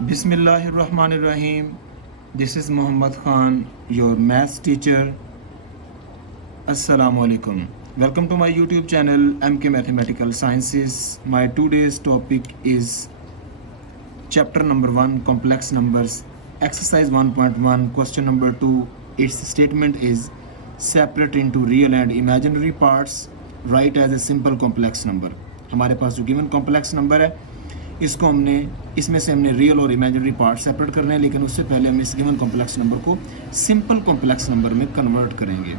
Bismillahirrahmanirrahim. This is Muhammad Khan, your maths teacher. Assalamu alaikum. Welcome to my YouTube channel MK Mathematical Sciences. My today's topic is chapter number 1, complex numbers, exercise 1.1, question number 2. Its statement is separate into real and imaginary parts, write as a simple complex number. हमारे पास जो given complex number है इसको इसमें से हमने real और imaginary part separate करने हैं, लेकिन उससे पहले हम इस गिवन कॉम्प्लेक्स नंबर को सिंपल कॉम्प्लेक्स नंबर में कन्वर्ट करेंगे।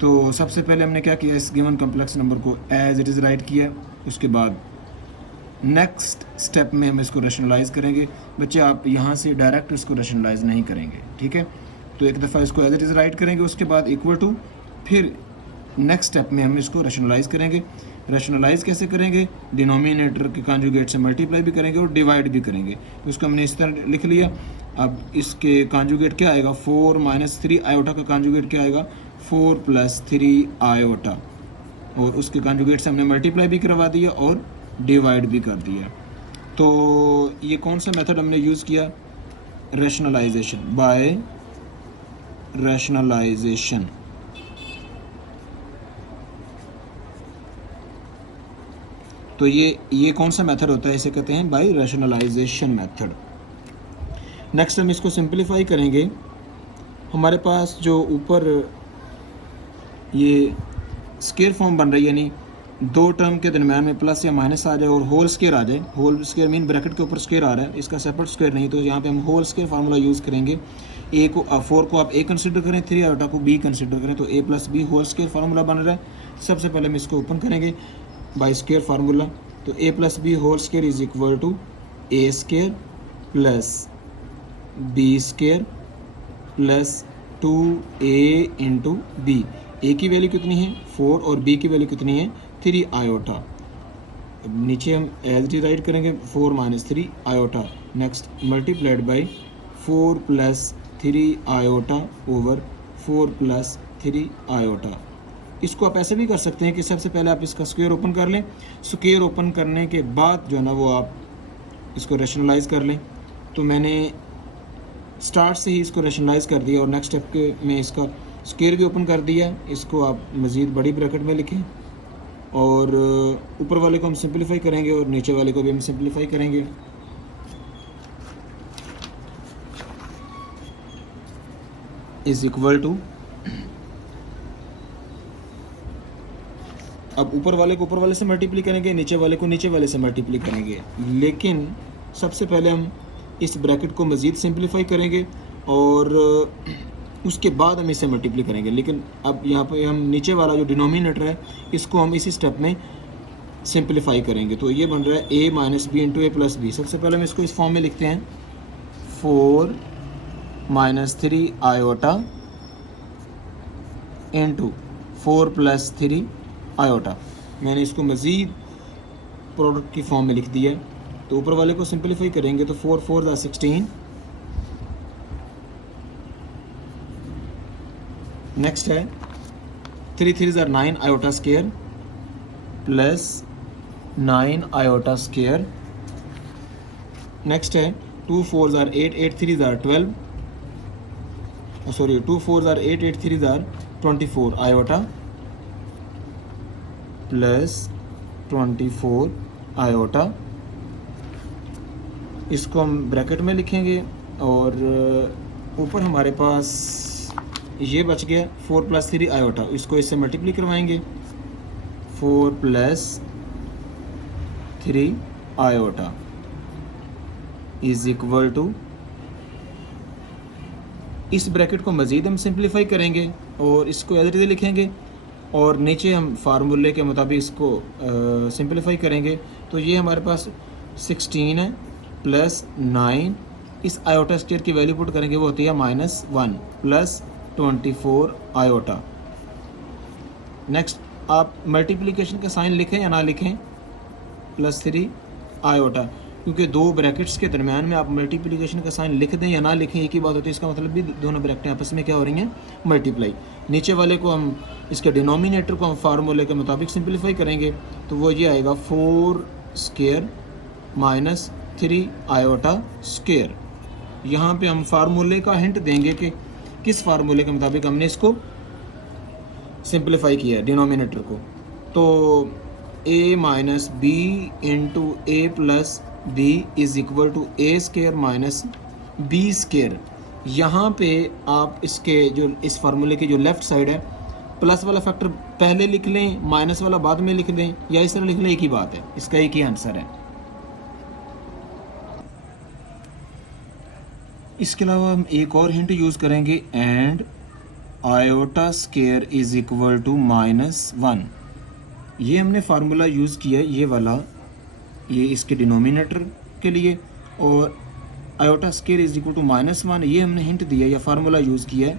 तो सबसे पहले हमने क्या किया, इस गिवन कॉम्प्लेक्स नंबर को एज इट इज़ राइट किया। उसके बाद नेक्स्ट स्टेप में हम इसको रैशनलाइज करेंगे। बच्चे आप यहाँ से डायरेक्ट इसको रैशनलाइज नहीं करेंगे, ठीक है। तो एक दफ़ा इसको एज इट इज़ राइट करेंगे, उसके बाद इक्वल टू, फिर नेक्स्ट स्टेप में हम इसको रैशनलाइज करेंगे। रैशनलाइज कैसे करेंगे, डिनोमिनेटर के कॉन्जुगेट से मल्टीप्लाई भी करेंगे और डिवाइड भी करेंगे। तो इसको हमने इस तरह लिख लिया। अब इसके कॉन्जुगेट क्या आएगा, 4 - 3 आयोटा का कॉन्जुगेट क्या आएगा, 4 + 3 आयोटा, और उसके कॉन्जुगेट से हमने मल्टीप्लाई भी करवा दिया और डिवाइड भी कर दिया। तो ये कौन सा मेथड हमने यूज़ किया, रैशनलाइजेशन, बाय रैशनलाइजेशन। तो ये कौन सा मेथड होता है, इसे कहते हैं बाय रैशनलाइजेशन मेथड। नेक्स्ट हम इसको सिंपलीफाई करेंगे। हमारे पास जो ऊपर ये स्क्वायर फॉर्म बन रही है, यानी दो टर्म के दरम्यान में प्लस या माइनस आ जाए और होल स्क्वायर आ जाए। होल स्क्वायर मीन ब्रैकेट के ऊपर स्क्वायर आ रहा है, इसका सेपरेट स्क्वायर नहीं, तो यहाँ पे हम होल स्क्वायर फार्मूला यूज़ करेंगे। ए को 4 को आप ए कंसिडर करें, 3 आयोटा को बी कंसिडर करें, तो a + b whole square formula बन रहा है। सबसे पहले हम इसको ओपन करेंगे बाय स्क्वायर फार्मूला। तो a + b whole square is equal to a² + b² + 2a × b। a की वैल्यू कितनी है 4 और b की वैल्यू कितनी है 3 आयोटा। अब नीचे हम एज डी राइट करेंगे, 4 - 3 iota, next multiplied by 4 + 3 iota over 4 + 3 iota. इसको आप ऐसे भी कर सकते हैं कि सबसे पहले आप इसका स्क्वायर ओपन कर लें, स्क्वायर ओपन करने के बाद जो है ना वो आप इसको रैशनलाइज कर लें। तो मैंने स्टार्ट से ही इसको रैशनलाइज कर दिया और नेक्स्ट स्टेप के में इसका स्क्वायर भी ओपन कर दिया। इसको आप मज़ीद बड़ी ब्रैकेट में लिखें और ऊपर वाले को हम सिंपलीफाई करेंगे और नीचे वाले को भी हम सिंपलीफाई करेंगे। इज इक्वल टू, अब ऊपर वाले को ऊपर वाले से मल्टीप्लाई करेंगे, नीचे वाले को नीचे वाले से मल्टीप्लाई करेंगे, लेकिन सबसे पहले हम इस ब्रैकेट को मज़ीद सिंपलीफाई करेंगे और उसके बाद हम इसे मल्टीप्लाई करेंगे। लेकिन अब यहाँ पे हम नीचे वाला जो डिनोमिनेटर है इसको हम इसी स्टेप में सिंपलीफाई करेंगे। तो ये बन रहा है a - b × a + b। सबसे पहले हम इसको इस फॉर्म में लिखते हैं, 4 - 3 आयोटा × 4 + 3 आयोटा। मैंने इसको मज़ीद प्रोडक्ट की फॉर्म में लिख दिया है। तो ऊपर वाले को सिंपलीफाई करेंगे तो 4 × 4 = 16, नेक्स्ट है 3 × 3 = 9 iota square + 9 iota square, next है 2 × 4 = 8, 8 × 3 = 12, सॉरी 2 × 4 = 8, 8 × 3 = 24 आयोटा + 24 आयोटा। इसको हम ब्रैकेट में लिखेंगे और ऊपर हमारे पास ये बच गया 4 + 3 आयोटा। इसको इससे मल्टीप्लाई करवाएंगे, 4 + 3 आयोटा इज इक्वल टू, इस ब्रैकेट को मज़ीद हम सिंपलीफाई करेंगे और इसको एज इट इज़ लिखेंगे और नीचे हम फार्मूले के मुताबिक इसको सिंपलीफाई करेंगे। तो ये हमारे पास 16 है + 9, इस आयोटा स्क्वायर की वैल्यू पुट करेंगे, वो होती है -1 + 24 आयोटा। नेक्स्ट आप मल्टीप्लिकेशन का साइन लिखें या ना लिखें, +3 आयोटा, क्योंकि दो ब्रैकेट्स के दरमियान में आप मल्टीप्लिकेशन का साइन लिख दें या ना लिखें एक ही बात होती है। इसका मतलब भी दोनों ब्रैकेटें आपस में क्या हो रही हैं, मल्टीप्लाई। नीचे वाले को हम इसके डिनोमिनेटर को हम फार्मूले के मुताबिक सिंपलीफाई करेंगे, तो वो ये आएगा 4² - 3 आयोटा स्क्वायर। यहाँ पे हम फार्मूले का हिंट देंगे कि किस फार्मूले के मुताबिक हमने इसको सिंप्लीफाई किया है डिनोमिनेटर को। तो a minus B into A plus B is equal to A square minus B square. यहाँ पे आप इसके जो इस फार्मूले की जो लेफ़्ट साइड है, प्लस वाला फैक्टर पहले लिख लें, माइनस वाला बाद में लिख दें, या इस तरह लिख लें, एक ही बात है, इसका एक ही आंसर है। इसके अलावा हम एक और हिंट यूज़ करेंगे, and iota square is equal to -1। ये हमने फार्मूला यूज़ किया ये वाला, ये इसके डिनोमिनेटर के लिए, और iota square is equal to -1 ये हमने हिंट दिया या फार्मूला यूज़ किया है।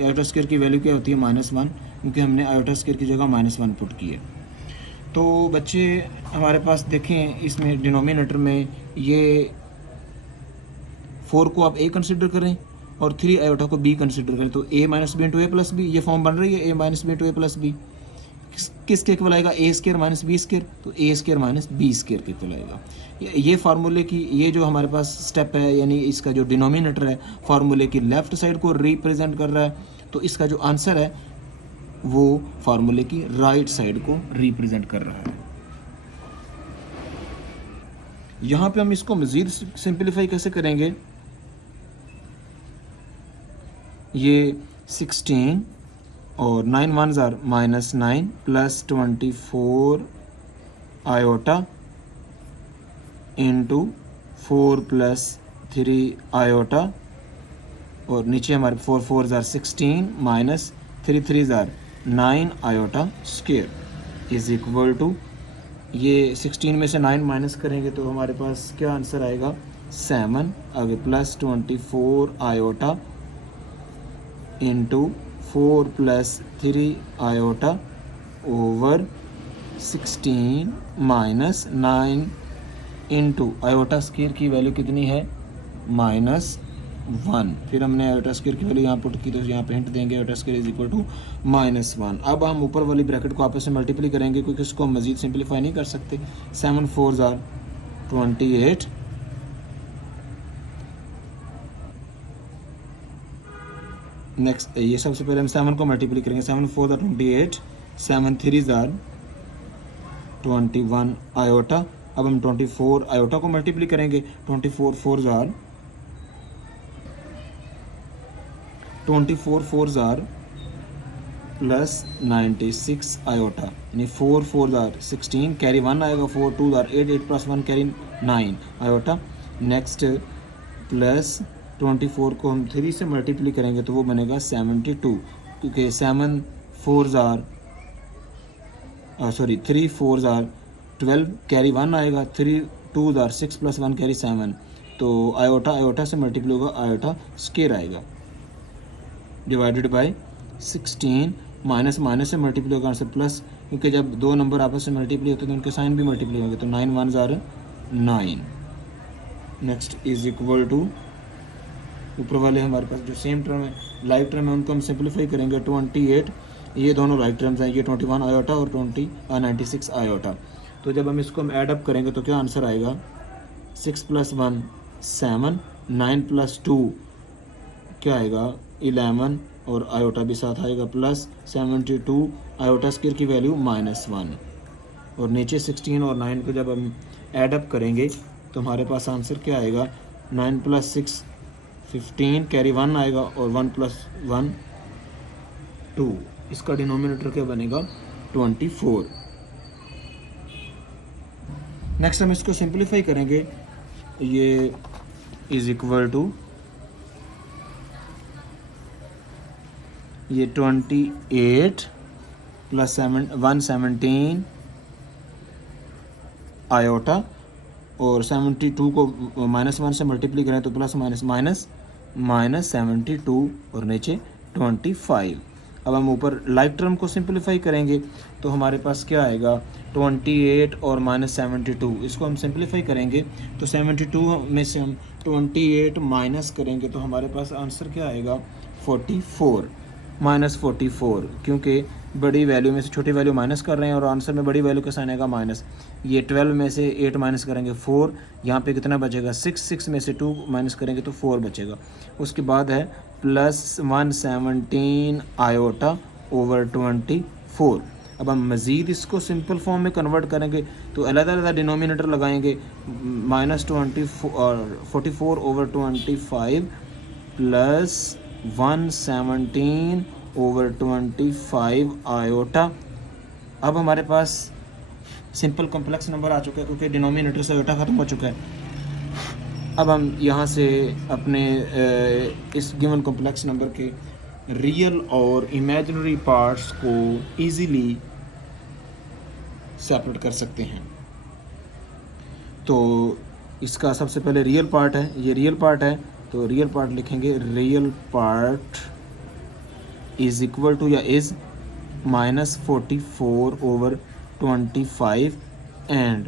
आयोटा स्क्वायर की वैल्यू क्या होती है? -1, क्योंकि हमने आयोटा स्क्वायर की जगह -1 पुट की है। तो बच्चे हमारे पास देखें, इसमें डिनोमिनेटर में ये 4 को आप a कंसिडर करें और 3 आयोटा को b कंसिडर करें, तो a minus B into A plus B, ये फॉर्म बन रही है a minus B into A plus B. किसके इक्वल आएगा? a square minus B square, तो a square minus B square के इक्वल आएगा। ये फार्मूले की ये जो हमारे पास स्टेप है, यानी इसका जो डिनोमिनेटर है फार्मूले की लेफ़्ट साइड को रिप्रेजेंट कर रहा है, तो इसका जो आंसर है वो फार्मूले की राइट साइड को रिप्रेजेंट कर रहा है। यहाँ पे हम इसको मज़ीद सिंप्लीफाई कैसे करेंगे? ये 16 और 9 1s are -9 plus 24 iota into 4 plus 3 iota, और नीचे हमारे 4 4s are 16 minus 3 3s are 9 iota square is equal to, ये 16 में से 9 माइनस करेंगे तो हमारे पास क्या आंसर आएगा? 7, आगे plus 24 iota into 4 plus 3 iota over 16 minus 9 into iota square की वैल्यू कितनी है? -1। फिर हमने आयोटा स्क्वायर की वैल्यू यहाँ पुट की, तो यहाँ पे हिंट देंगे iota square is equal to -1। अब हम ऊपर वाली ब्रैकेट को आपस में मल्टीप्लाई करेंगे, क्योंकि इसको हम मज़ीद सिंप्लीफाई नहीं कर सकते। 7 4s आर 28, नेक्स्ट ये सबसे पहले हम 7 को मल्टीप्लाई करेंगे। 7 4s are 28, 7 3s are 21 iota. अब हम 24 आयोटा को मल्टीप्लाई करेंगे। 24 4s आर प्लस 96 आयोटा, यानी 4 4s आर 16, कैरी 1 आएगा, 4 2s are 8, 8 plus 1 carry 9 iota. Next plus 24 को हम 3 से मल्टीप्लाई करेंगे तो वो बनेगा 72, क्योंकि 3 4s आर 12, कैरी 1 आएगा, 3 2s आर 6 प्लस 1 कैरी 7, तो आयोटा आयोटा से मल्टीप्लाई होगा, आयोटा स्क्वायर आएगा, डिवाइडेड बाय 16, माइनस माइनस से मल्टीप्लाई होगा आंसर प्लस, क्योंकि जब दो नंबर आपस में मल्टीप्लाई होते हैं तो उनके साइन भी मल्टीप्लाई होंगे, तो 9 1s are 9। Next is equal to, ऊपर वाले हमारे पास जो सेम टर्म है, लाइव टर्म है, उनको हम सिंप्लीफाई करेंगे। 28, ये दोनों राइट टर्म्स हैं, ये 21 आयोटा और 96 आयोटा। तो जब हम इसको ऐड अप करेंगे तो क्या आंसर आएगा? 6 प्लस 1 7, 9 प्लस 2 क्या आएगा? 11, और आयोटा भी साथ आएगा, प्लस 72 आयोटा स्क्वायर की वैल्यू -1, और नीचे 16 और 9 को जब हम ऐड अप करेंगे तो हमारे पास आंसर क्या आएगा? 9 प्लस 6 15, कैरी 1 आएगा, और 1 प्लस 1 2, इसका डिनोमिनेटर क्या बनेगा? 24। नेक्स्ट हम इसको सिंप्लीफाई करेंगे, ये इज इक्वल टू, ये 28 प्लस 117 आयोटा, और 72 को -1 से मल्टीप्लाई करें तो प्लस माइनस 72, और नीचे 25। अब हम ऊपर लाइक टर्म को सिंप्लीफाई करेंगे तो हमारे पास क्या आएगा? 28 और -72, इसको हम सिंप्लीफाई करेंगे तो 72 में से हम 28 माइनस करेंगे तो हमारे पास आंसर क्या आएगा? 44, -44, क्योंकि बड़ी वैल्यू में से छोटी वैल्यू माइनस कर रहे हैं और आंसर में बड़ी वैल्यू का साइन आएगा माइनस। ये 12 में से 8 माइनस करेंगे 4, यहाँ पे कितना बचेगा 6, 6 में से 2 माइनस करेंगे तो 4 बचेगा। उसके बाद है प्लस 117 आयोटा ओवर 24। अब हम मज़ीद इसको सिंपल फॉर्म में कन्वर्ट करेंगे तो अलग-अलग डिनोमिनेटर लगाएंगे, -44 ओवर 25 प्लस 117 ओवर 25 आयोटा। अब हमारे पास सिंपल कॉम्प्लेक्स नंबर आ चुका है क्योंकि डिनोमिनेटर से आयोटा ख़त्म हो चुका है। अब हम यहाँ से अपने इस गिवन कॉम्प्लेक्स नंबर के रियल और इमेजिनरी पार्ट्स को इजीली सेपरेट कर सकते हैं। तो इसका सबसे पहले रियल पार्ट है, ये रियल पार्ट है तो रियल पार्ट लिखेंगे, real part is equal to या is -44 over 25 and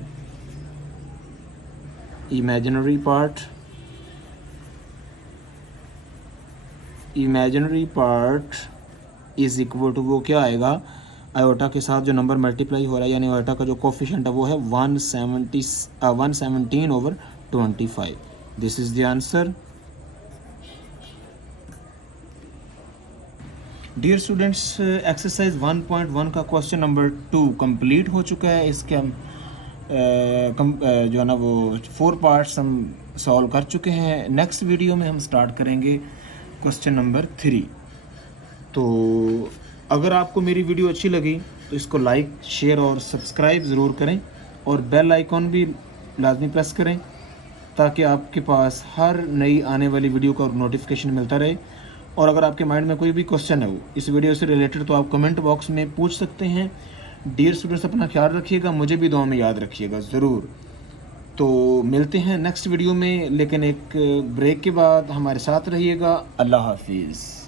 imaginary part is equal to, वो क्या आएगा, आयोटा के साथ जो नंबर मल्टीप्लाई हो रहा है यानी आयोटा का जो कोफिशिएंट है वो है 117 over 25। This is the answer. Dear students, exercise 1.1 का क्वेश्चन नंबर 2 कंप्लीट हो चुका है। इसके हम जो है ना वो 4 पार्ट्स हम सॉल्व कर चुके हैं। नेक्स्ट वीडियो में हम स्टार्ट करेंगे क्वेश्चन नंबर 3। तो अगर आपको मेरी वीडियो अच्छी लगी तो इसको लाइक, शेयर और सब्सक्राइब ज़रूर करें और बेल आइकॉन भी लाजमी प्रेस करें ताकि आपके पास हर नई आने वाली वीडियो का नोटिफिकेशन मिलता रहे। और अगर आपके माइंड में कोई भी क्वेश्चन है वो इस वीडियो से रिलेटेड तो आप कमेंट बॉक्स में पूछ सकते हैं। डियर स्टूडेंट्स, अपना ख्याल रखिएगा, मुझे भी दुआ में याद रखिएगा ज़रूर। तो मिलते हैं नेक्स्ट वीडियो में, लेकिन एक ब्रेक के बाद हमारे साथ रहिएगा। अल्लाह हाफिज़।